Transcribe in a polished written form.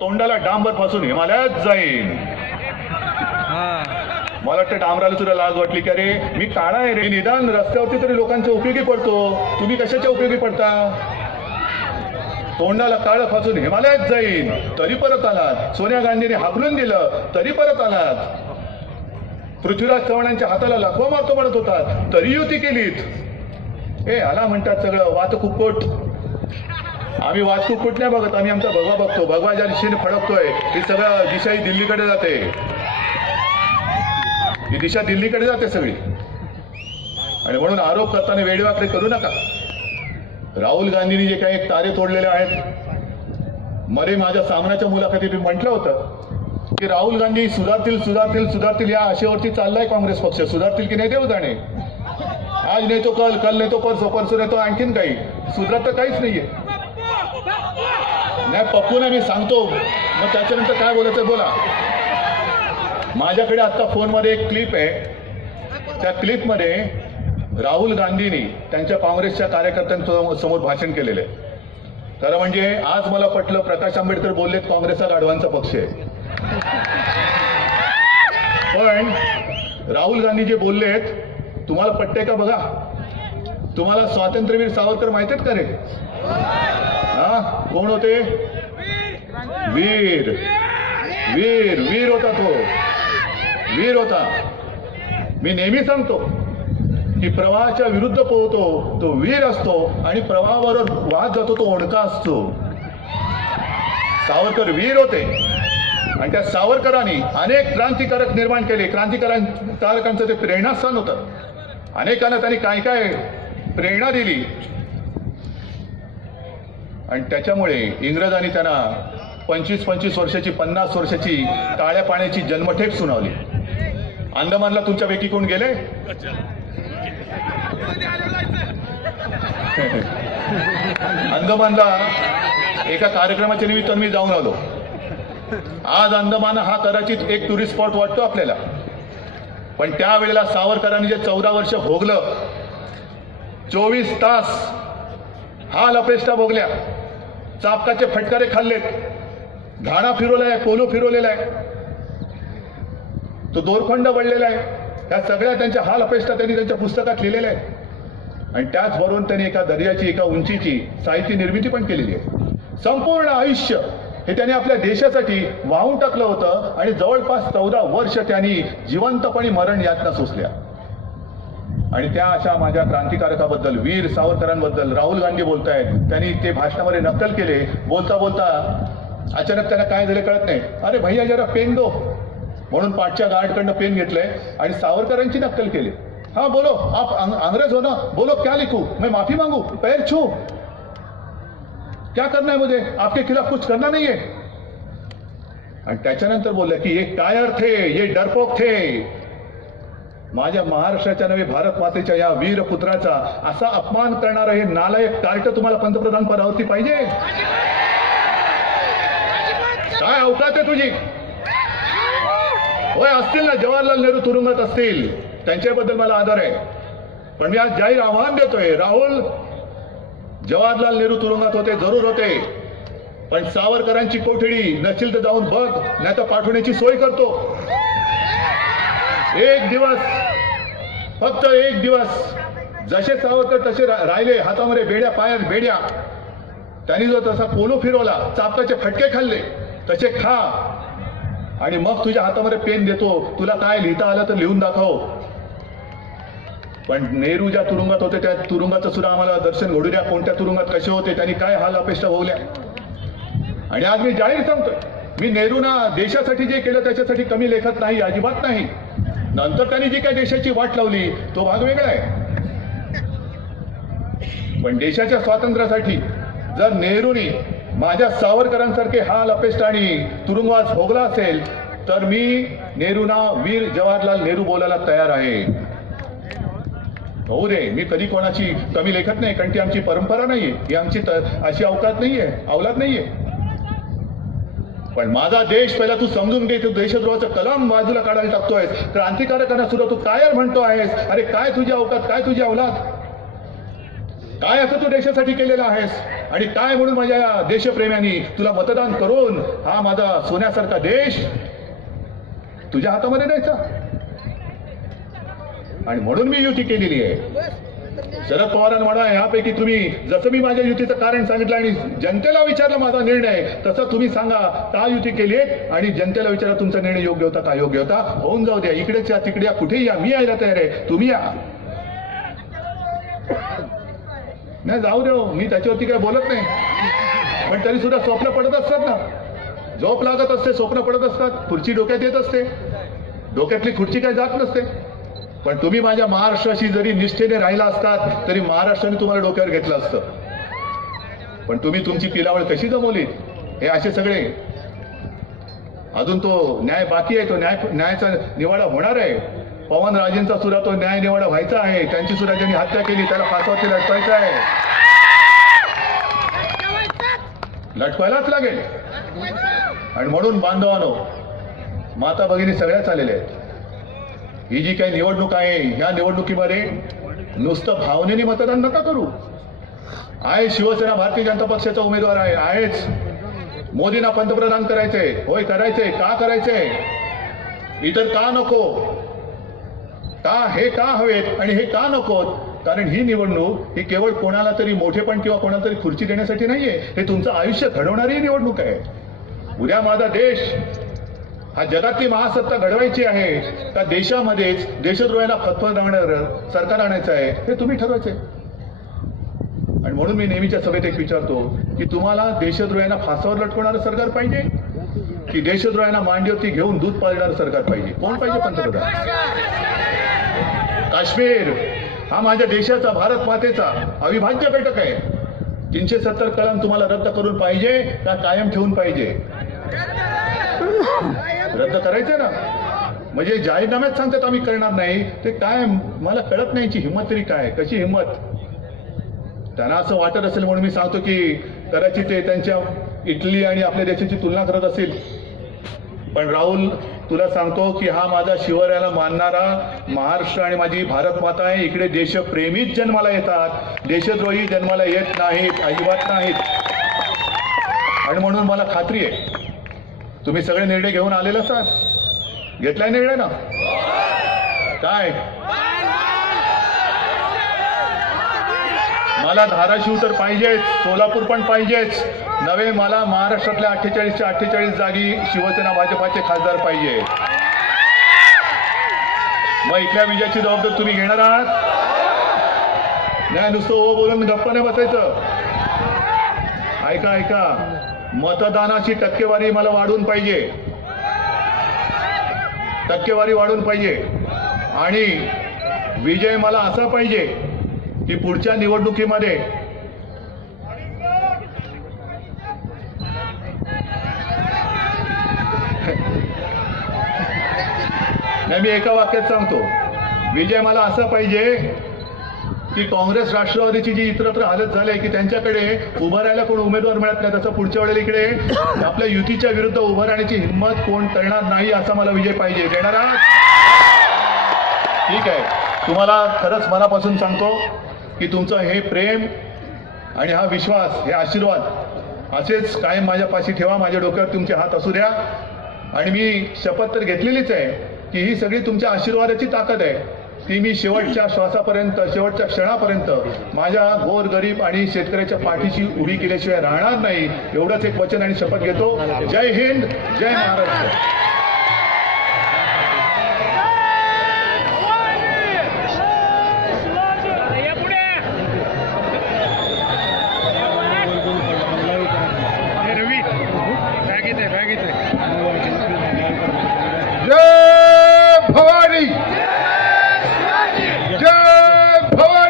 तोंडाला डांबर पासून हिमालयात जाईन. मला वाटतं डांबराला सुद्धा लाज वाटली की अरे मी काळा आहे रे, निदान रस्त्यावरती तरी लोकांचा उपयोगी पडतो, तुम्ही कशाच्या उपयोगी पडता. तोंडाला काळं फासून हिमालयात जाईन तरी परत आलात. सोनिया गांधीने हाकलून दिलं तरी परत आलात. पृथ्वीराज चव्हाणांच्या हाताला लकवा मारतो म्हणत होतात तरी युती केलीत. हे आला म्हणतात सगळं वातकुक्कुट. आम्ही वातकुक्कुट नाही बघत, आम्ही आमचा भगवा बघतो. भगवा ज्या दिशेने फडकतोय ही सगळं दिशा ही दिल्लीकडे जाते. ही दिशा दिल्लीकडे जाते सगळी. आणि म्हणून आरोप करताना वेडवाकडे करू नका. राहुल गांधींनी जे काही तारे तोडलेले आहेत, मध्ये माझ्या सामनाच्या मुलाखतीत म्हटलं होतं की राहुल गांधी सुधारतील सुधारतील सुधारतील या आशेवरती चाललाय काँग्रेस पक्ष. सुधारतील की नाही देव जाणे. आज नाही तो कल, कल नाही तो परसो, परसो नाही तो आणखीन काही. सुधारत तर काहीच नाहीये. नाही पप्पूना मी सांगतो, मग त्याच्यानंतर काय बोलायचं बोला. माझ्याकडे आता फोनमध्ये एक क्लिप आहे. त्या क्लिपमध्ये राहुल गांधींनी त्यांच्या काँग्रेसच्या कार्यकर्त्यांसमोर भाषण केलेलं आहे. खरं म्हणजे आज मला पटलं, प्रकाश आंबेडकर बोललेत काँग्रेस हा गाढवांचा पक्ष आहे. पण राहुल गांधी जे बोललेत तुम्हाला पटते का बघा. तुम्हाला स्वातंत्र्यवीर सावरकर माहित आहेत का रे? कोण होते? वीर. वीर वीर होता तो. वीर होता. मी नेहमी सांगतो की प्रवाहाच्या विरुद्ध पोहतो तो वीर असतो आणि प्रवाहाबरोबर वाहत जातो तो ओंडका असतो. सावरकर वीर होते आणि त्या सावरकरांनी अनेक क्रांतिकारक निर्माण केले. क्रांतिकारकांचं ते प्रेरणास्थान होतं. अनेकांना त्यांनी काय काय प्रेरणा दिली आणि त्याच्यामुळे इंग्रजांनी त्यांना 25-25 वर्षाची 50 वर्षाची काळ्या पाण्याची जन्मठेप सुनावली. अंदमानला तुमच्यापैकी कोण गेले? अंदमानला एका कार्यक्रमाच्या निमित्तानं मी जाऊन आलो. आज अंदमान हा कदाचित एक टुरिस्ट स्पॉट वाटतो आपल्याला, पण त्यावेळेला सावरकरांनी जे 14 वर्ष भोगलं, 24 तास हाल अपेष्टा भोगल्या, चापकाचे फटकारे खाल्लेत, घाणा फिरवलाय, पोलो फिरवलेला आहे, तो दोरखंड वळलेला आहे. त्या सगळ्या त्यांच्या हाल अपेष्टा त्यांनी त्यांच्या पुस्तकात लिहिलेल्या आहेत. आणि त्याचबरोबर त्यांनी एका दर्जाची एका उंचीची साहित्य निर्मिती पण केलेली आहे. संपूर्ण आयुष्य हे त्यांनी आपल्या देशासाठी वाहून टाकलं होतं आणि जवळपास 14 वर्ष त्यांनी जिवंतपणे मरण यातना सोसल्या. आणि त्या अशा माझ्या क्रांतिकारकाबद्दल, वीर सावरकरांबद्दल राहुल गांधी बोलतायत. त्यांनी ते भाषणामध्ये नक्कल केले. बोलता बोलता अचानक त्यांना काय झालं कळत नाही. अरे भैया जरा पेन दो म्हणून पाठच्या गार्डकडनं पेन घेतलंय आणि सावरकरांची नक्कल केली. हाँ बोलो, आप अंग्रेज हो ना, बोलो क्या लिखूं, मैं माफी मांगू, पैर छू, क्या करना है मुझे, आपके खिलाफ कुछ करना नहीं है. आणि त्याच्यानंतर बोलले की ये कायर थे, ये डरपोक थे. माझ्या महाराष्ट्राच्या नव्हे भारत मातेच्या या वीर पुत्राचा असा अपमान करणारा हे नालायक कार्ट तुम्हाला पंतप्रधान पदावरती पाहिजे? काय अवकात आहे तुझी? होय असतील ना, जवाहरलाल नेहरू तुरुंगात असतील, त्यांच्याबद्दल मला आदर आहे. पण मी आज जाहीर आव्हान देतोय, राहुल, जवाहरलाल नेहरू तुरुंगात होते, जरूर होते, पण सावरकरांची कोठडी नसतील तर जाऊन बघ, नाही तर पाठवण्याची सोय करतो. एक दिवस, फक्त एक दिवस, जसे सावरकर तसे राहिले, हातामध्ये बेड्या, पायात बेड्या. त्यांनी जो तसा पोलो फिरवला, चापकाचे फटके खाल्ले, तसे खा आणि मग तुझ्या हातामध्ये पेन देतो, तुला काय लिहिता आलं तर लिहून दाखव. पण नेहरू ज्या तुरुंगात होते त्या तुरुंगाचं सुद्धा आम्हाला दर्शन घडू द्या. कोणत्या तुरुंगात कसे होते, त्यांनी काय हाल अपेष्टा भोगल्या. आणि आज मी जाहीर सांगतोय, मी नेहरूंना देशासाठी जे केलं त्याच्यासाठी कमी लेखत नाही, अजिबात नाही. नंतर त्यांनी जी काय देशाची वाट लावली तो भाग वेगळा आहे. पण देशाच्या स्वातंत्र्यासाठी जर नेहरूंनी माझ्या सावरकरांसारखे हाल अपेष्टा आणि तुरुंगवास भोगला असेल तर मी नेहरूंना वीर जवाहरलाल नेहरू बोलायला तयार आहे. हो रे, मी कधी कोणाची कमी लेखत नाही, कारण ती आमची परंपरा नाहीये, ही आमची अशी अवकात नाहीये, अवलाद नाहीये. पण माझा देश पहिला तू समजून घे. तू देशद्रोहाचा कलम बाजूला काढायला टाकतोय. क्रांतिकारकांना सुद्धा तू कायर म्हणतो आहेस. अरे काय तुझी अवकात, काय तुझी अवलाद, काय असं तू देशासाठी केलेलं आहेस? आणि काय म्हणून माझ्या देशप्रेम्यांनी तुला मतदान करून हा माझा सोन्यासारखा देश तुझ्या हातामध्ये द्यायचा. आणि म्हणून मी युती केलेली आहे. शरद पवारांना म्हणा यापैकी तुम्ही जसं मी माझ्या युतीचं कारण सांगितलं आणि जनतेला विचारलं माझा निर्णय, तसं तुम्ही सांगा का युती केली आणि जनतेला विचारा तुमचा निर्णय योग्य होता का योग्य होता. होऊन जाऊ द्या, इकडेच या तिकडे या कुठेही या, मी यायला तयार आहे, तुम्ही या. नाही जाऊ द्या, मी त्याच्यावरती काय बोलत नाही, पण तरी सुद्धा स्वप्न पडत असतात ना, झोप लागत असते, स्वप्न पडत असतात, खुर्ची डोक्यात येत असते, डोक्यातली खुर्ची काय जात नसते. पण तुम्ही माझ्या महाराष्ट्राशी जरी निष्ठेने राहिला असतात तरी महाराष्ट्राने तुम्हाला डोक्यावर घेतलं असतं. पण तुम्ही तुमची पिलावळ कशी जमवली हे असे सगळे. अजून तो न्याय बाकी आहे, तो न्यायाचा निवाडा होणार आहे. पवनराजेंचा सुद्धा तो न्याय निवाडा व्हायचा आहे. त्यांची सुद्धा ज्यांनी हत्या केली त्याला फासावरती लटवायचं आहे, लटवायलाच लागेल. आणि म्हणून बांधवानो, माता भगिनी सगळ्याच आलेल्या आहेत. ही जी काही निवडणूक आहे ह्या निवडणुकीमध्ये नुसतं भावनेने मतदान नका करू. आहे शिवसेना भारतीय जनता पक्षाचा उमेदवार आहेच. मोदींना पंतप्रधान करायचंय, होय करायचंय. का करायचंय, इतर का नको, का हे का हवेत आणि हे का नकोत. कारण ही निवडणूक ही केवळ कोणाला तरी मोठेपण किंवा कोणाला तरी खुर्ची देण्यासाठी नाहीये, हे तुमचं आयुष्य घडवणारी निवडणूक आहे. उद्या माझा देश हा जगातली महासत्ता घडवायची आहे का देशामध्येच देशद्रोहाला फतफतवणारं सरकार आणायचं आहे, हे तुम्ही ठरवायचंय. आणि म्हणून मी नेहमीच्या सभेत एक विचारतो की तुम्हाला देशद्रोहांना फासावर लटकवणारं सरकार पाहिजे की देशद्रोहांना मांडीवरती घेऊन दूध पाजणारं सरकार पाहिजे. कोण पाहिजे पंतप्रधान. काश्मीर हा माझ्या देशाचा, भारत मातेचा अविभाज्य घटक आहे. 370 कलम तुम्हाला रद्द करून पाहिजे का कायम ठेवून पाहिजे. रद्द करायचं ना, म्हणजे जाहीरनाम्यात सांगतात आम्ही करणार नाही, ते काय मला कळत नाही. हिंमत तरी काय, कशी हिंमत. त्यांना असं वाटत असेल म्हणून मी सांगतो की कदाचित ते त्यांच्या इटली आणि आपल्या देशाची तुलना करत असेल. पण राहुल, तुला सांगतो की हा माझा शिवरायाला मानणारा महाराष्ट्र आणि माझी भारत माता आहे. इकडे देशप्रेमीच जन्माला येतात, देशद्रोही जन्माला येत नाहीत, अजिबात नाहीत. आणि म्हणून मला खात्री आहे तुम्ही सगळे निर्णय घेऊन आलेले असाल. घेतलाय निर्णय ना. काय मला धाराशिव तर पाहिजेच, सोलापूर पण पाहिजेच नव्हे, मला महाराष्ट्रातल्या 48च्या 48 जागी शिवसेना भाजपाचे खासदार पाहिजे. मग इथल्या विजयाची जबाबदारी तुम्ही घेणार आहात. नाही नुसतं ओ बोलून गप्प नाही बसायचं. ऐका ऐका, मतदानाची टक्केवारी मला वाढवून पाहिजे, टक्केवारी वाढवून पाहिजे. आणि विजय मला असा पाहिजे की पुढच्या निवडणुकीमध्ये मी एका वाक्यात सांगतो, विजय मला असा पाहिजे की काँग्रेस राष्ट्रवादीची जी इतरत्र हालत झाली की त्यांच्याकडे उभं राहायला कोण उमेदवार मिळत नाही, तसं पुढच्या वेळेला इकडे आपल्या युतीच्या विरुद्ध उभं राहण्याची हिंमत कोण करणार नाही, असा मला विजय पाहिजे. देणार आहात. ठीक आहे, तुम्हाला खरंच मनापासून सांगतो की तुमचं हे प्रेम आणि हा विश्वास, हे आशीर्वाद असेच कायम माझ्यापाशी ठेवा. माझ्या डोक्यावर तुमचे हात असू द्या. आणि मी शपथ तर घेतलेलीच आहे की ही सगळी तुमच्या आशीर्वादाची ताकद आहे, ती मी शेवटच्या श्वासापर्यंत, शेवटच्या क्षणापर्यंत माझ्या गोर गरीब आणि शेतकऱ्याच्या पाठीशी उभी केल्याशिवाय राहणार नाही. एवढंच एक वचन आणि शपथ घेतो. जय हिंद, जय महाराष्ट्र. जय भवानी, जय भवानी.